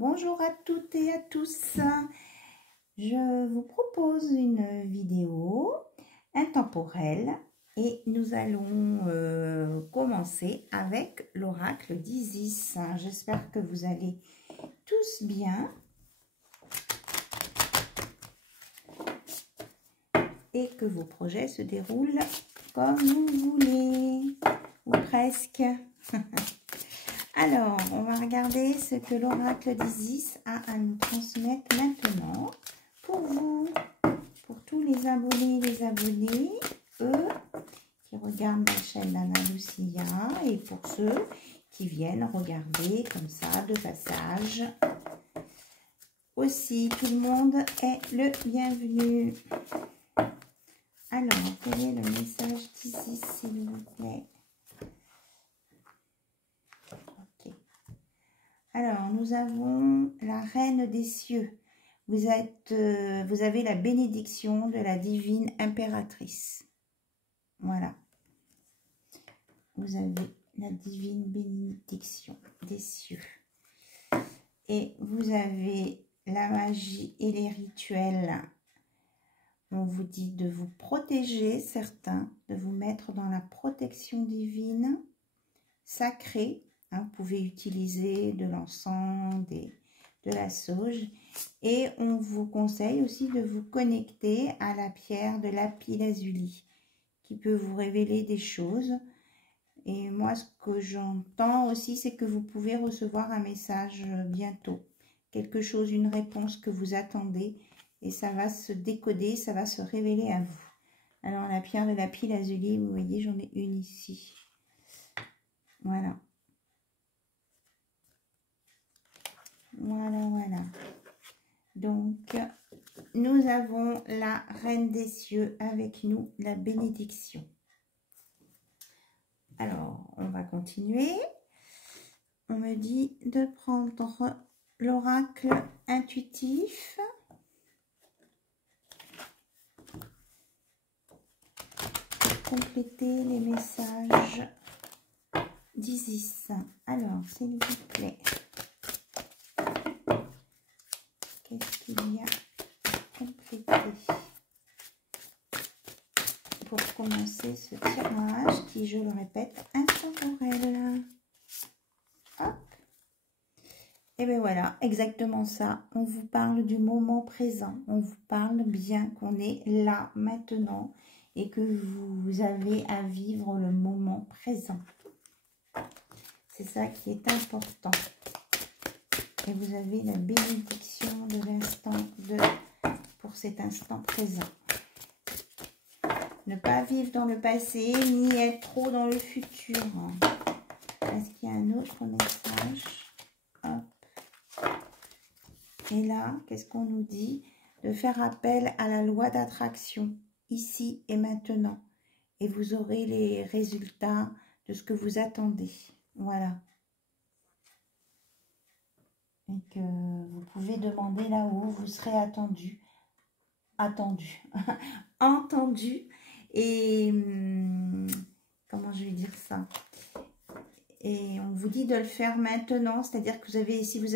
Bonjour à toutes et à tous. Je vous propose une vidéo intemporelle et nous allons commencer avec l'oracle d'Isis. J'espère que vous allez tous bien et que vos projets se déroulent comme vous voulez, ou presque. Alors, on va regarder ce que l'oracle d'Isis a à nous transmettre maintenant pour vous, pour tous les abonnés eux qui regardent la chaîne d'Anna Lucia et pour ceux qui viennent regarder comme ça de passage. Aussi, tout le monde est le bienvenu. Alors, quel est le message d'Isis, s'il vous plaît? Alors, nous avons la Reine des Cieux. Vous avez la bénédiction de la divine impératrice. Voilà. Vous avez la divine bénédiction des cieux. Et vous avez la magie et les rituels. On vous dit de vous protéger, certains, de vous mettre dans la protection divine, sacrée. Vous pouvez utiliser de l'encens, de la sauge. Et on vous conseille aussi de vous connecter à la pierre de lapis-lazuli qui peut vous révéler des choses. Et moi, ce que j'entends aussi, c'est que vous pouvez recevoir un message bientôt. Quelque chose, une réponse que vous attendez. Et ça va se décoder, ça va se révéler à vous. Alors, la pierre de lapis-lazuli, vous voyez, j'en ai une ici. Voilà. Voilà. Donc, nous avons la Reine des Cieux avec nous, la bénédiction. Alors, on va continuer. On me dit de prendre l'oracle intuitif. Pour compléter les messages d'Isis. Alors, s'il vous plaît. Qu'est-ce qu'il y a à compléter pour commencer ce tirage qui, je le répète, intemporel. Hop. Et bien voilà, exactement ça. On vous parle du moment présent. On vous parle bien qu'on est là maintenant et que vous avez à vivre le moment présent. C'est ça qui est important. Et vous avez la bénédiction de l'instant pour cet instant présent. Ne pas vivre dans le passé, ni être trop dans le futur. Est-ce qu'il y a un autre message? Hop. Et là, qu'est-ce qu'on nous dit? De faire appel à la loi d'attraction, ici et maintenant. Et vous aurez les résultats de ce que vous attendez. Voilà. Et que vous pouvez demander là-haut, vous serez attendu. Entendu. Et comment je vais dire ça? Et on vous dit de le faire maintenant, c'est-à-dire que vous avez, si vous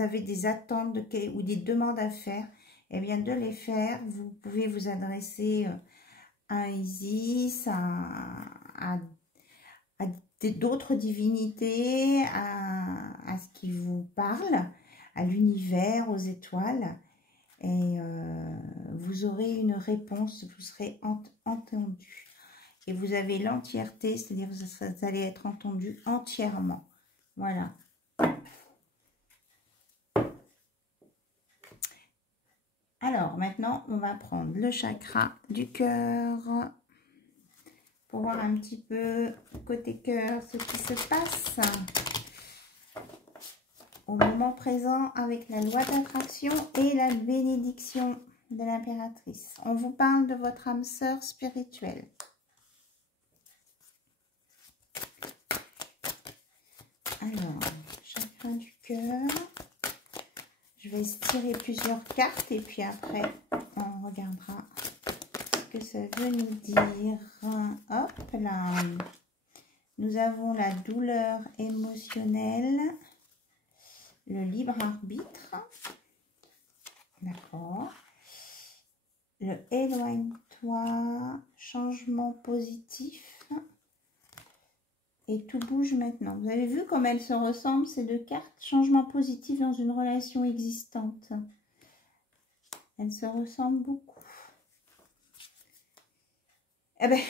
avez des attentes ou des demandes à faire, eh bien de les faire. Vous pouvez vous adresser à Isis, à d'autres divinités, à ce qui vous parle, à l'univers, aux étoiles. Et vous aurez une réponse, vous serez entendu. Et vous avez l'entièreté, c'est-à-dire que vous allez être entendu entièrement. Voilà. Alors, maintenant, on va prendre le chakra du cœur pour voir un petit peu côté cœur ce qui se passe au moment présent avec la loi d'attraction et la bénédiction de l'impératrice. On vous parle de votre âme sœur spirituelle. Alors, chakra du cœur. Je vais tirer plusieurs cartes et puis après, on regardera ce que ça veut nous dire. Hop là. Nous avons la douleur émotionnelle. le libre arbitre. D'accord. Le éloigne-toi, changement positif. Et tout bouge maintenant. Vous avez vu comme elles se ressemblent, ces deux cartes? Changement positif dans une relation existante. Elles se ressemblent beaucoup. Eh ben,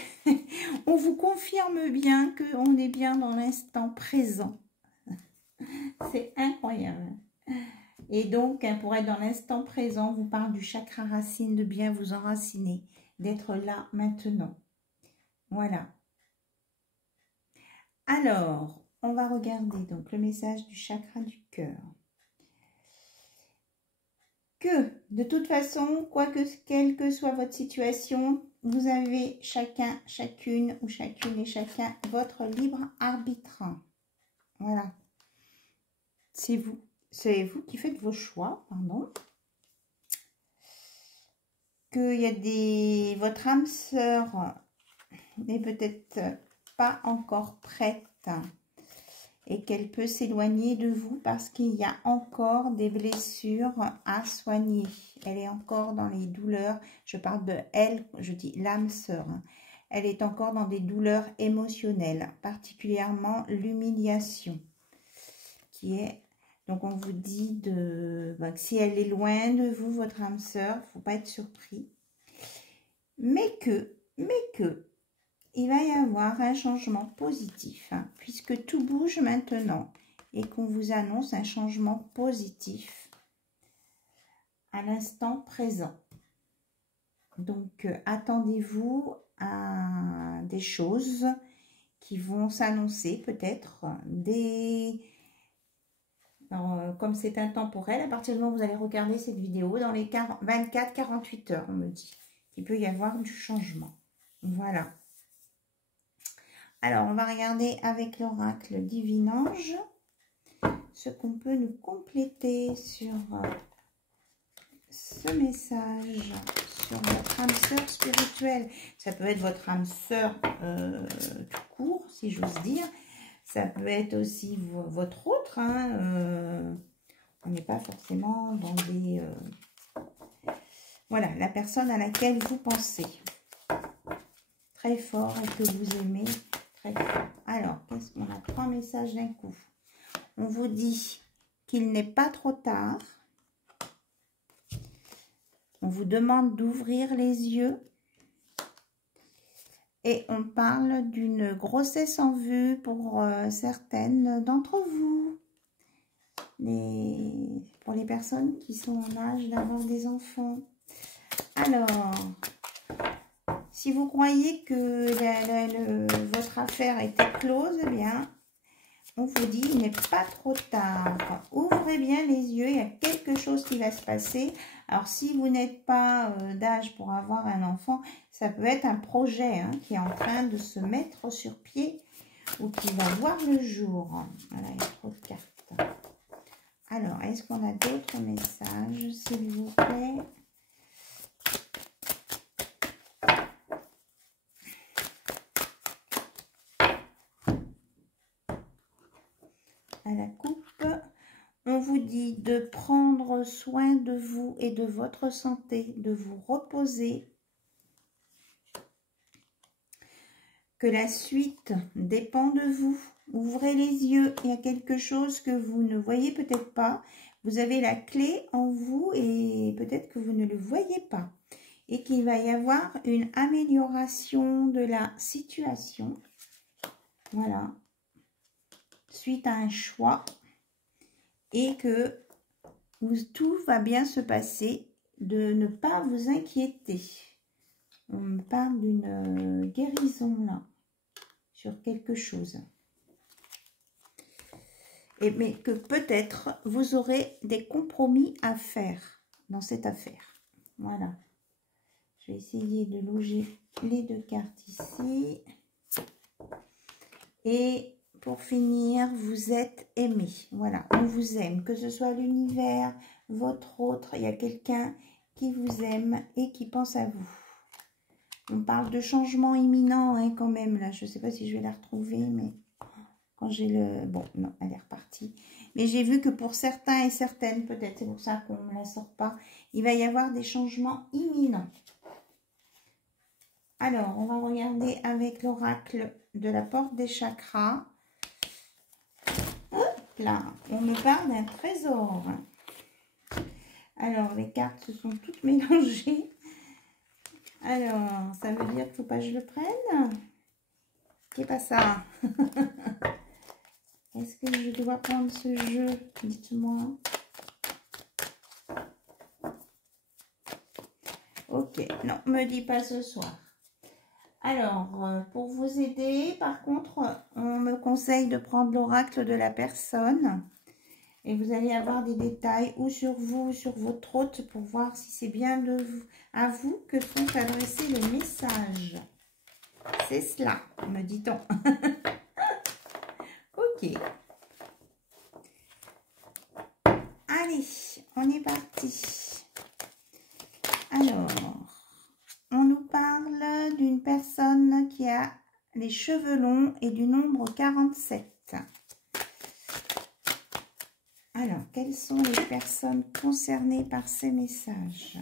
on vous confirme bien qu'on est bien dans l'instant présent. C'est incroyable. Et donc, pour être dans l'instant présent, on vous parle du chakra racine, de bien vous enraciner, d'être là maintenant. Voilà. Alors, on va regarder donc le message du chakra du cœur. Que, de toute façon, quelle que soit votre situation, vous avez chacun, chacune ou chacune et chacun votre libre arbitre. Voilà. C'est vous qui faites vos choix, pardon. Qu'il y a votre âme sœur n'est peut-être pas encore prête et qu'elle peut s'éloigner de vous parce qu'il y a encore des blessures à soigner. Elle est encore dans les douleurs. Je parle de elle, je dis l'âme sœur. Elle est encore dans des douleurs émotionnelles, particulièrement l'humiliation qui est... Donc, on vous dit que si elle est loin de vous, votre âme sœur, il ne faut pas être surpris. Mais que, il va y avoir un changement positif, hein, puisque tout bouge maintenant et qu'on vous annonce un changement positif à l'instant présent. Donc, attendez-vous à des choses qui vont s'annoncer, peut-être comme c'est intemporel, à partir du moment où vous allez regarder cette vidéo, dans les 24-48 heures, on me dit qu'il peut y avoir du changement. Voilà. Alors, on va regarder avec l'oracle Divin Ange ce qu'on peut nous compléter sur ce message, sur votre âme sœur spirituelle. Ça peut être votre âme sœur tout court, si j'ose dire. Ça peut être aussi votre autre. Hein, on n'est pas forcément dans des... voilà, la personne à laquelle vous pensez. Très fort et que vous aimez très fort. Alors, qu'est-ce qu'on a? 3 messages d'un coup. On vous dit qu'il n'est pas trop tard. On vous demande d'ouvrir les yeux. Et on parle d'une grossesse en vue pour certaines d'entre vous. Pour les personnes qui sont en âge d'avoir des enfants. Alors, si vous croyez que votre affaire était close, eh bien, on vous dit, il n'est pas trop tard. Ouvrez bien les yeux, il y a quelque chose qui va se passer. Alors, si vous n'êtes pas d'âge pour avoir un enfant, ça peut être un projet hein, qui est en train de se mettre sur pied ou qui va voir le jour. Voilà, il y a trop de cartes. Alors, est-ce qu'on a d'autres messages, s'il vous plaît? À la coupe, on vous dit de prendre soin de vous et de votre santé, de vous reposer, que la suite dépend de vous. Ouvrez les yeux, il y a quelque chose que vous ne voyez peut-être pas. Vous avez la clé en vous et peut-être que vous ne le voyez pas. Et qu'il va y avoir une amélioration de la situation. Voilà. Suite à un choix. Et que tout va bien se passer, de ne pas vous inquiéter. On me parle d'une guérison là, sur quelque chose. Mais que peut-être vous aurez des compromis à faire dans cette affaire. Voilà. Je vais essayer de loger les 2 cartes ici. Et pour finir, vous êtes aimé. Voilà, on vous aime. Que ce soit l'univers, votre autre, il y a quelqu'un qui vous aime et qui pense à vous. On parle de changement imminent hein, quand même. Là, je ne sais pas si je vais la retrouver, mais quand j'ai le... Bon, non, elle est repartie. Mais j'ai vu que pour certains et certaines, peut-être c'est pour ça qu'on ne la sort pas, il va y avoir des changements imminents. Alors, on va regarder avec l'oracle de la porte des chakras. Hop là, on me parle d'un trésor. Alors, les cartes se sont toutes mélangées. Alors, ça veut dire qu'il ne faut pas que je le prenne? C'est pas ça. Est-ce que je dois prendre ce jeu? Dites-moi. Ok, non, me dis pas ce soir. Alors, pour vous aider, par contre, on me conseille de prendre l'oracle de la personne. Et vous allez avoir des détails ou sur vous ou sur votre hôte pour voir si c'est bien à vous que sont adressés les messages. C'est cela, me dit-on. Ok. Allez, on est parti. Alors, on nous parle d'une personne qui a les cheveux longs et du nombre 47. Alors, quelles sont les personnes concernées par ces messages?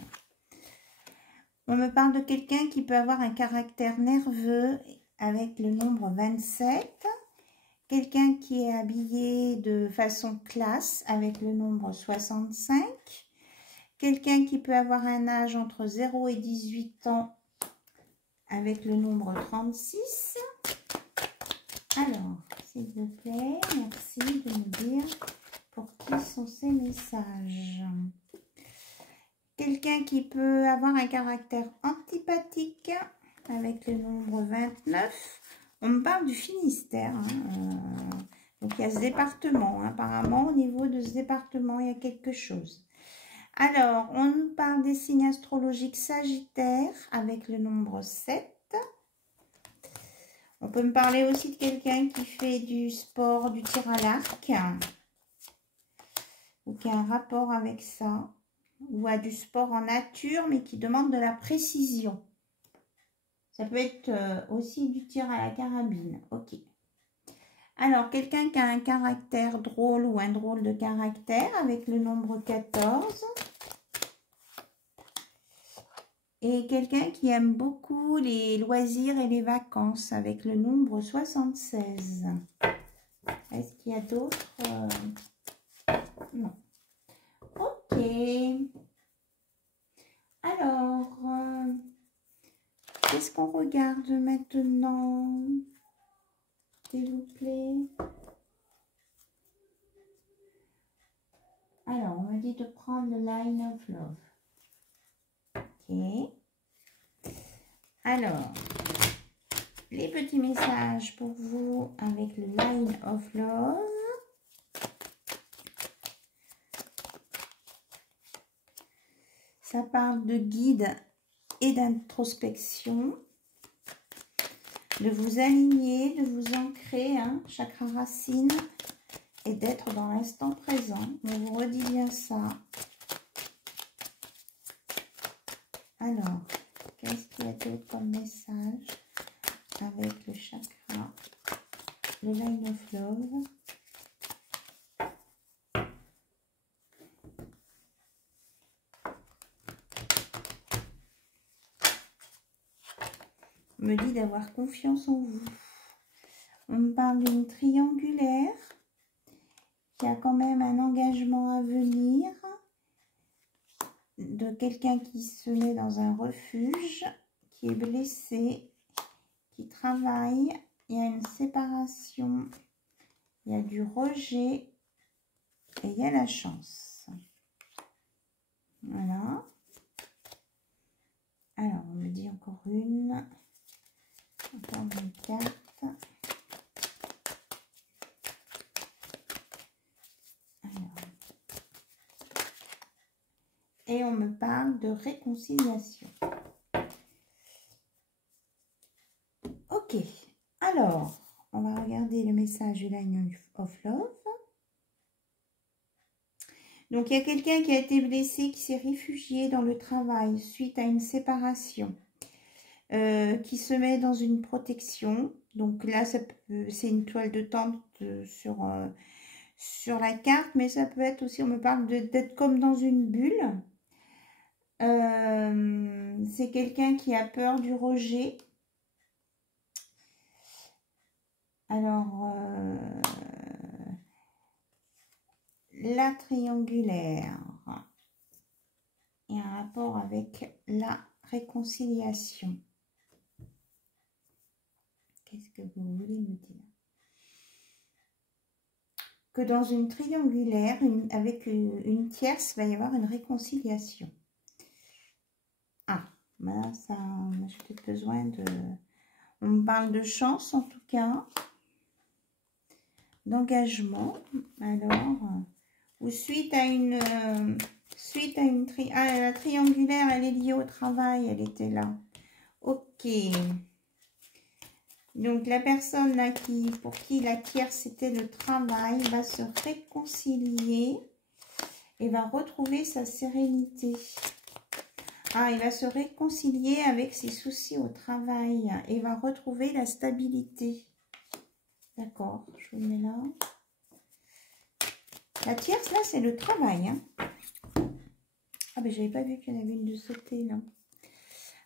On me parle de quelqu'un qui peut avoir un caractère nerveux avec le nombre 27. Quelqu'un qui est habillé de façon classe avec le nombre 65. Quelqu'un qui peut avoir un âge entre 0 et 18 ans avec le nombre 36. Alors, s'il vous plaît, merci de me dire pour qui sont ces messages. Quelqu'un qui peut avoir un caractère antipathique avec le nombre 29. On me parle du Finistère. Donc, il y a ce département. Apparemment, au niveau de ce département, il y a quelque chose. Alors, on nous parle des signes astrologiques Sagittaire avec le nombre 7. On peut me parler aussi de quelqu'un qui fait du sport, du tir à l'arc. Ou qui a un rapport avec ça. Ou a du sport en nature, mais qui demande de la précision. Ça peut être aussi du tir à la carabine. Ok. Alors, quelqu'un qui a un caractère drôle ou un drôle de caractère avec le nombre 14. Et quelqu'un qui aime beaucoup les loisirs et les vacances avec le nombre 76. Est-ce qu'il y a d'autres? Non. Ok. Alors, qu'est-ce qu'on regarde maintenant? S'il vous plaît. Alors, on me dit de prendre le Line of Love. Ok. Alors, les petits messages pour vous avec le Line of Love. Ça parle de guide et d'introspection. De vous aligner, de vous ancrer, chakra racine, et d'être dans l'instant présent. On vous redit bien ça. Alors, qu'est-ce qu'il y a d'autre comme message avec le chakra, le Line of Love? On me dit d'avoir confiance en vous. On me parle d'une triangulaire qui a quand même un engagement à venir, de quelqu'un qui se met dans un refuge, qui est blessé, qui travaille. Il y a une séparation, il y a du rejet et il y a la chance. Voilà. Alors, on me dit encore une. Encore une carte. Alors. Et on me parle de réconciliation. Ok. Alors, on va regarder le message du Line of Love. Donc, il y a quelqu'un qui a été blessé, qui s'est réfugié dans le travail suite à une séparation. Qui se met dans une protection. Donc là, c'est une toile de tente sur la carte, mais ça peut être aussi, on me parle d'être comme dans une bulle. C'est quelqu'un qui a peur du rejet. Alors, la triangulaire et un rapport avec la réconciliation. Qu'est-ce que vous voulez me dire? Que dans une triangulaire, avec une tierce, il va y avoir une réconciliation. Ah, ben ça, j'ai peut-être besoin de... On me parle de chance en tout cas. D'engagement. Alors, ou suite à une... la triangulaire, elle est liée au travail, elle était là. Ok. Donc, la personne là pour qui la tierce c'était le travail va se réconcilier et va retrouver sa sérénité. Ah, il va se réconcilier avec ses soucis au travail et va retrouver la stabilité. D'accord, je vous mets là. La tierce là, c'est le travail. Hein. Ah, ben, j'avais pas vu qu'il y en avait une de sautée là.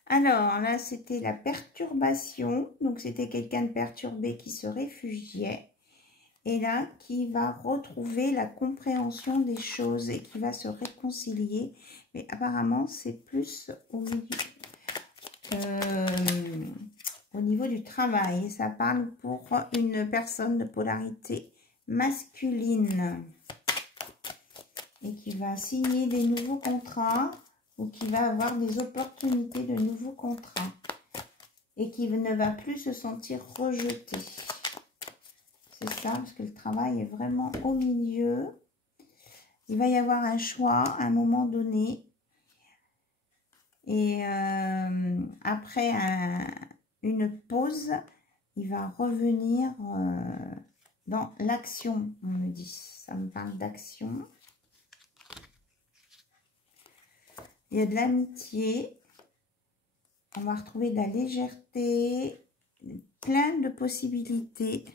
Alors, là, c'était la perturbation. Donc, c'était quelqu'un de perturbé qui se réfugiait. Et là, qui va retrouver la compréhension des choses et qui va se réconcilier. Mais apparemment, c'est plus au niveau du travail. Ça parle pour une personne de polarité masculine. Et qui va signer des nouveaux contrats. Ou qui va avoir des opportunités de nouveaux contrats et qui ne va plus se sentir rejeté. C'est ça, parce que le travail est vraiment au milieu. Il va y avoir un choix à un moment donné. Et après une pause, il va revenir dans l'action, on me dit. Ça me parle d'action. Il y a de l'amitié, on va retrouver de la légèreté, plein de possibilités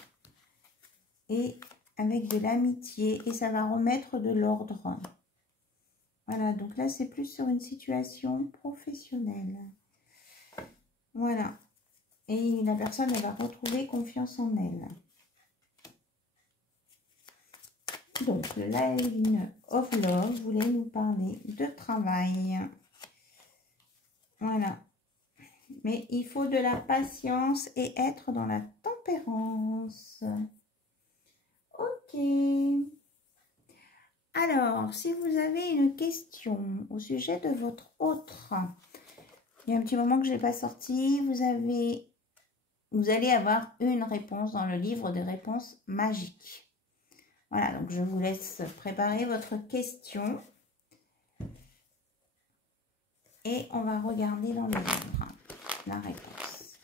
et avec de l'amitié et ça va remettre de l'ordre. Voilà, donc là c'est plus sur une situation professionnelle. Voilà, et la personne elle va retrouver confiance en elle. Donc, la Line of Love voulait nous parler de travail. Voilà. Mais il faut de la patience et être dans la tempérance. Ok. Alors, si vous avez une question au sujet de votre autre, il y a un petit moment que je n'ai pas sorti, vous allez avoir une réponse dans le livre des réponses magiques. Voilà, donc je vous laisse préparer votre question. Et on va regarder dans le livre la réponse.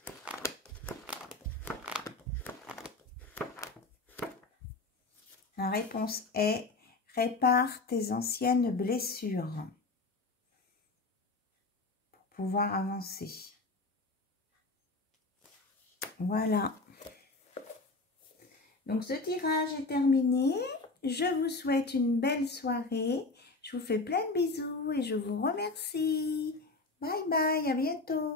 La réponse est « Répare tes anciennes blessures pour pouvoir avancer ». Voilà. Donc, ce tirage est terminé. Je vous souhaite une belle soirée. Je vous fais plein de bisous et je vous remercie. Bye bye, à bientôt.